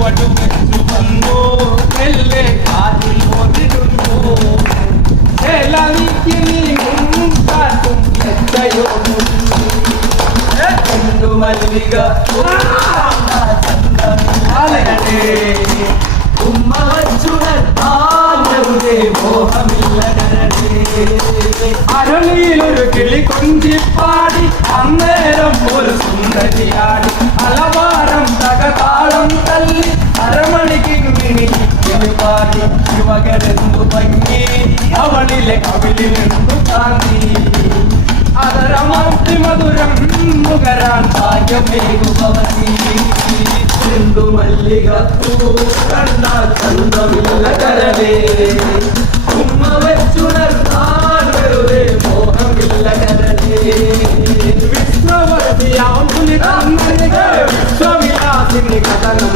ചുവടു വെച്ചു വന്നു മെല്ലെ കാതിൽ ഓതിടുന്നു ചേലാലിക്ക് നീങ്ങും കാറ്റും എത്രയോ മല്ലിക ഉമ്മ വച്ചുണർത്താനവിടെ അരളിയിലൊരു കിളി കൊഞ്ചിപ്പാടി അന്നേരം ഒരു സുന്ദരിയാടി അലവാരം തകതാളം തല്ലി അരമണിക്ക് മിണിക്കിന് പാടി ശിവകരെന്തു ഭംഗി അവളിലെ കവിളിലെന്തു കാന്തി അതരമാപ്തി മധുരം മുഖരാൻ ഭാഗ്യമേകുഭവതി ചെണ്ടു മല്ലിക കണ്ടാൽ ചന്തമില്ല കരവേ ഉമ്മ വെച്ചുണർത്താൻ വെറുതെ മോഹമില്ല കരവേ വിശ്വവർത്തിയാം വിശ്വവിലാസിനി കഥനം